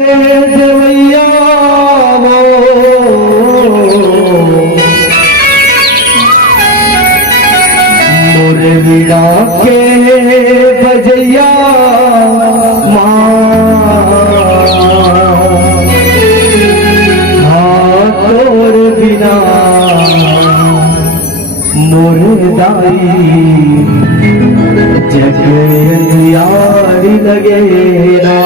देवैया मोरे वीणा के बजैया तोर बिना मोरे दाई जग यारी लगे ना।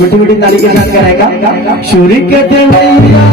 मिट्टी मिट्टी ताली के साथ करेगा शूरी के देवैया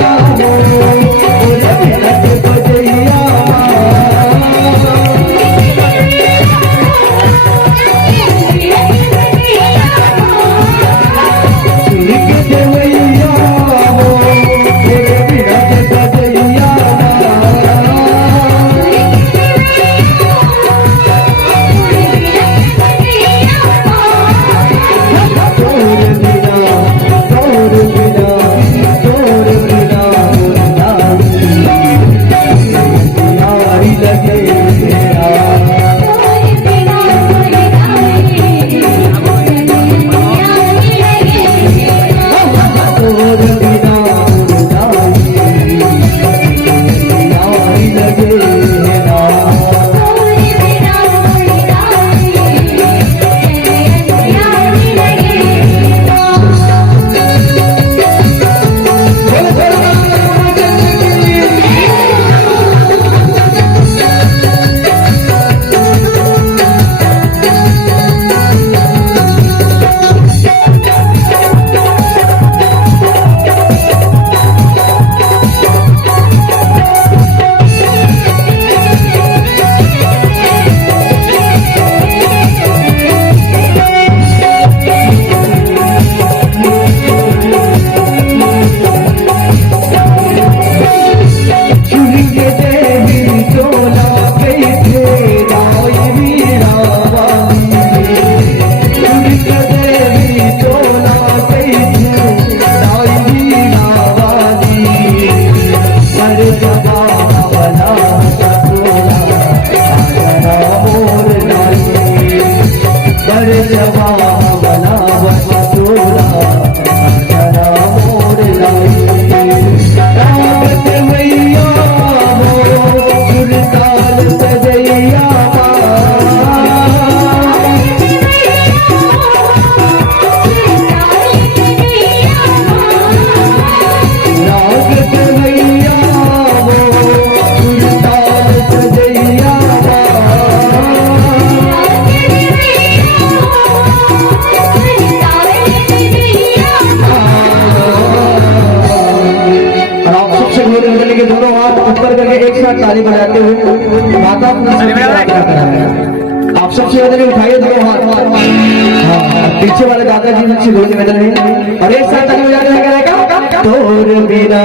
एक साथ ताली बजाते हुए माता आप सबसे बदले उठाइए दोनों हाथ। पीछे वाले दादाजी से दो निवेदन है और एक साथ ताली बजाते हैं तोर बिना